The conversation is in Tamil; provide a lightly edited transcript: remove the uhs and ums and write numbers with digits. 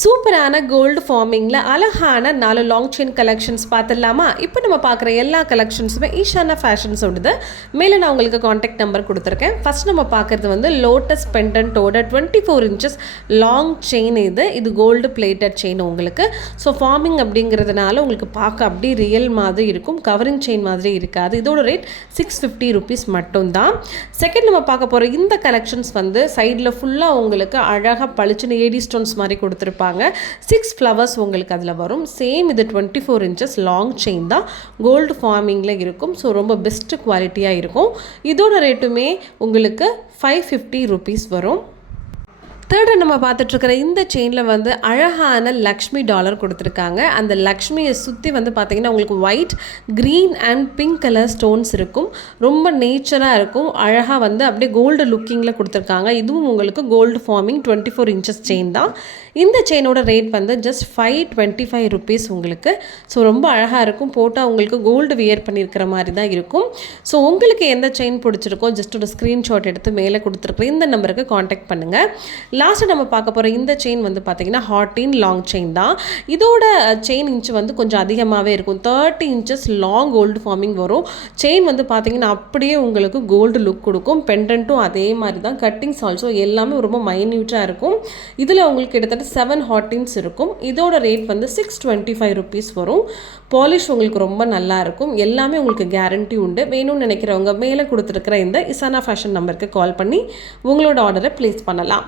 சூப்பரான கோல்டு ஃபார்மிங்கில் அழகான 4 லாங் செயின் கலெக்ஷன்ஸ் பார்த்துடலாமா? இப்போ நம்ம பார்க்குற எல்லா கலெக்ஷன்ஸுமே ஈஷானா ஃபேஷன்ஸோடது. மேலே நான் உங்களுக்கு காண்டாக்ட் நம்பர் கொடுத்துருக்கேன். ஃபஸ்ட் நம்ம பார்க்குறது வந்து லோட்டஸ் பெண்டன்ட்டோட 24 இன்ச்சஸ் லாங் செயின். இது கோல்டு பிளேட்டட் செயின் உங்களுக்கு. ஸோ ஃபார்மிங் அப்படிங்கிறதுனால உங்களுக்கு பார்க்க அப்படி ரியல் மாதிரி இருக்கும், கவரிங் செயின் மாதிரி இருக்காது. இதோட ரேட் 650 ருபீஸ் மட்டும்தான். செகண்ட் நம்ம பார்க்க போகிற இந்த கலெக்ஷன்ஸ் வந்து சைடில் ஃபுல்லாக உங்களுக்கு அழகாக பளிச்சுன்னு ஏடி ஸ்டோன்ஸ் மாதிரி கொடுத்துருப்பாங்க. 6 ஃப்ளவர்ஸ் உங்களுக்கு அதில் வரும். சேம் இது 24 இன்ச்சஸ் லாங் செயின் தான், கோல்டு ஃபார்மிங்கில் இருக்கும். ஸோ ரொம்ப பெஸ்ட்டு குவாலிட்டியாக இருக்கும். இதோட ரேட்டுமே உங்களுக்கு 550 ருபீஸ் வரும். தேர்டு நம்ம பார்த்துட்ருக்கிற இந்த செயினில் வந்து அழகான லக்ஷ்மி டாலர் கொடுத்துருக்காங்க. அந்த லக்ஷ்மியை சுற்றி வந்து பார்த்திங்கன்னா உங்களுக்கு white, green and pink colour stones இருக்கும். ரொம்ப நேச்சராக இருக்கும். அழகாக வந்து அப்படியே கோல்டு லுக்கிங்கில் கொடுத்துருக்காங்க. இதுவும் உங்களுக்கு கோல்டு ஃபார்மிங் 24 இன்ச்சஸ் செயின் தான். இந்த செயினோட ரேட் வந்து ஜஸ்ட் 525 ருபீஸ் உங்களுக்கு. ஸோ ரொம்ப அழகாக இருக்கும். போட்டால் உங்களுக்கு கோல்டு வியர் பண்ணியிருக்கிற மாதிரி தான் இருக்கும். ஸோ உங்களுக்கு எந்த செயின் பிடிச்சிருக்கோ ஜஸ்ட் ஒரு ஸ்க்ரீன்ஷாட் எடுத்து மேலே கொடுத்துருக்குற இந்த நம்பருக்கு காண்டாக்ட் பண்ணுங்கள். லாஸ்ட்டு நம்ம பார்க்க போகிற இந்த செயின் வந்து பார்த்திங்கன்னா ஹார்டின் லாங் செயின் தான். இதோட செயின் இன்ச்சு வந்து கொஞ்சம் அதிகமாகவே இருக்கும். 30 இன்ச்சஸ் லாங் கோல்டு ஃபார்மிங் வரும். செயின் வந்து பார்த்திங்கன்னா அப்படியே உங்களுக்கு கோல்டு லுக் கொடுக்கும். பெண்டன்ட்டும் அதே மாதிரி தான். கட்டிங்ஸ் ஆல்சோ எல்லாமே ரொம்ப மைன்யூட்டாக இருக்கும். இதில் உங்களுக்கு கிட்டத்தட்ட 7 ஹார்டின்ஸ் இருக்கும். இதோட ரேட் வந்து 625 ருபீஸ் வரும். பாலிஷ் உங்களுக்கு ரொம்ப நல்லா இருக்கும். எல்லாமே உங்களுக்கு கேரண்டி உண்டு. வேணும்னு நினைக்கிறவங்க மேலே கொடுத்துருக்கிற இந்த இசானா ஃபேஷன் நம்பருக்கு கால் பண்ணி உங்களோட ஆர்டரை ப்ளேஸ் பண்ணலாம்.